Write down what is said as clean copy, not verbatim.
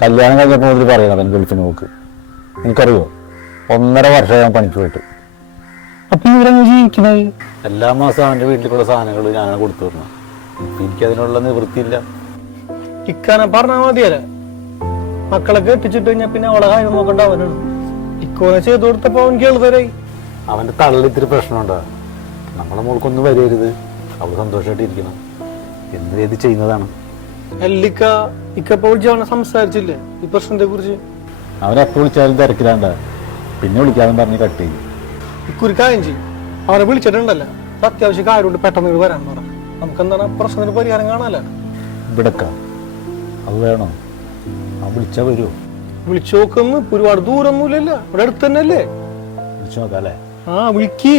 കല്യാണം കഴിഞ്ഞപ്പോൾ മുതൽ പറയുന്നത് അവൻ ഗൾഫിന് പോക്ക്. എനിക്കറിയോ, 1.5 വർഷമായി ഞാൻ പണിക്ക് പോയിട്ട്. അപ്പൊ ഇവരങ്ങ് ജീവിക്കണത് എല്ലാ മാസവും അവൻ്റെ വീട്ടിലേക്കുള്ള സാധനങ്ങൾ ഞാനാണ് കൊടുത്തു തരണം. എനിക്കതിനുള്ള നിവൃത്തിയില്ല. ഇക്കാനെ പറഞ്ഞാൽ മതിയല്ലേ, മക്കളെ കെട്ടിച്ചിട്ട് കഴിഞ്ഞാൽ പിന്നെ അവളെ കാര്യം നോക്കണ്ട അവനാണ്. ഇക്കോനെ ചെയ്തു കൊടുത്തപ്പോ അവൻ കേൾവരായി. അവൻ്റെ തള്ളിൽ ഇത്തിരി പ്രശ്നമുണ്ടോ? നമ്മളെ മോൾക്കൊന്നും വരരുത്, അവൾ സന്തോഷമായിട്ടിരിക്കണം എന്ന് ഏത് ചെയ്യുന്നതാണ്. അല്ലിക്ക ഇക്കപ്പോ വിളിച്ച് അവനെ സംസാരിച്ചില്ലേ ഈ പ്രശ്നത്തെ കുറിച്ച്? അവനെപ്പോൾ വിളിച്ചാലും തിരക്കിലാണ്ട, പിന്നെ വിളിക്കാതെ പറഞ്ഞ് കട്ട് ചെയ്യും. ഇക്കൊരു കാര്യം ചെയ്യും, അവനെ വിളിച്ചിട്ടുണ്ടല്ലോ, അത്യാവശ്യം കാര്യമുണ്ട്, പെട്ടെന്ന് ഇവിടെ വരാൻ പറ. നമുക്ക് എന്താണ് പ്രശ്നത്തിന് പരിഹാരം കാണാലോ. ഇവിടക്ക അത് വേണോ? ആ വിളിച്ചാ വരുമോ? വിളിച്ചു നോക്കുന്നു, ഇപ്പൊ ഒരുപാട് ദൂരമൊന്നുമില്ലല്ലോ, ഇവിടെ അടുത്ത് തന്നെ അല്ലേ. വിളിച്ചു നോക്കാം അല്ലേ? ആ വിളിക്ക്.